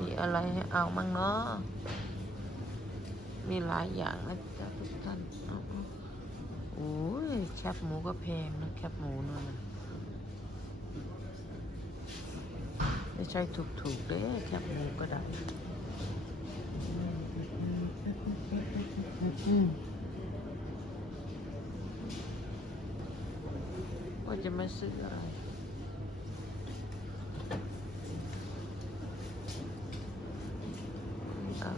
มีอะไรให้เอามั่งเนาะมีหลายอย่างนะจ๊ะทุกท่านโอ้ยแคบหมูก็แพงนะแคบหมูนู่นนะไม่ใช่ถูกๆเด้แคบหมูก็ได้ว่าจะมาซื้ออะไร อะไรมาอาหารทะเล กุ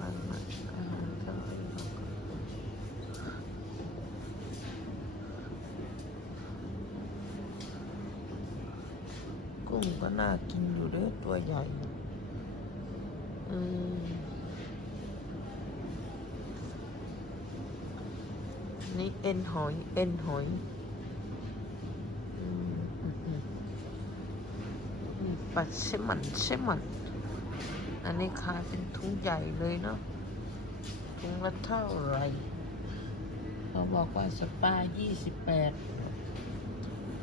้งก็น่ากินอยู่เด้อตัวใหญ่ อืม นี่เอ็นหอย เอ็นหอยอืมอืมอืมอืมปลาเชมอนเชมอน อันนี้ขายเป็นถุงใหญ่เลยเนาะถุงละเท่าไหรเขาบอกว่าสปายี่สิบแปด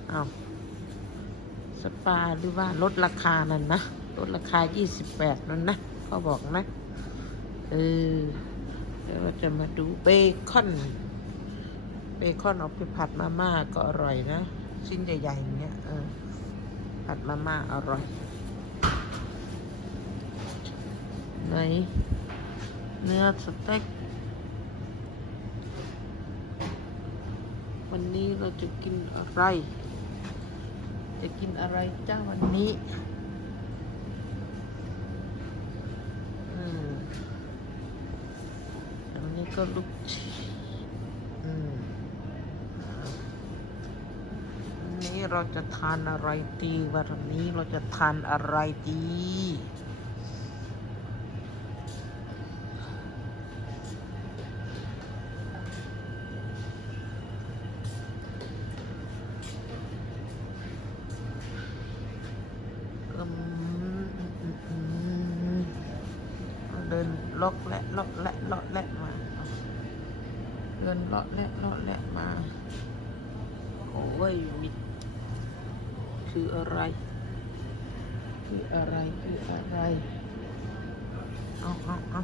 เอาสปาหรือว่าลดราคานั่นนะลดราคายี่สิบแปดนั่นนะเขาบอกนะเออเดี๋ยวเราจะมาดูเบคอน เบคอนเอาไปผัดมาม่าก็อร่อยนะ ชิ้นใหญ่ๆอย่างเงี้ยเออผัดมาม่าอร่อย ไหน เนื้อสเต็ก วันนี้เราจะกินอะไร จะกินอะไรจ้าวันนี้อืมอันนี้ก็ลูกชิ้นอืมวันนี้เราจะทานอะไรดีวันนี้เราจะทานอะไรดี อืมอืมอืมอืม เดินล็อกและล็อกและล็อกและมาเดินเลาะและเลาะและมาโอ้ยมิดคืออะไร คืออะไรคืออะไรเอาเอาเอา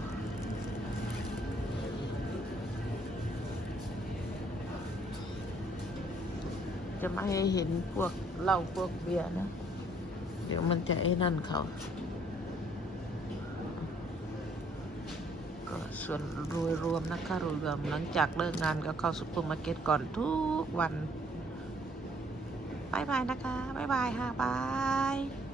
จะไม่ให้เห็นพวกเหล้าพวกเบียร์นะ เดี๋ยวมันจะไอ้นั่นเขาก็ส่วนรวยรวมนะคะรวยรวมหลังจากเลิกงานก็เข้าซุปเปอร์มาร์เก็ตก่อนทุกวันบายบายนะคะบายบายค่ะบาย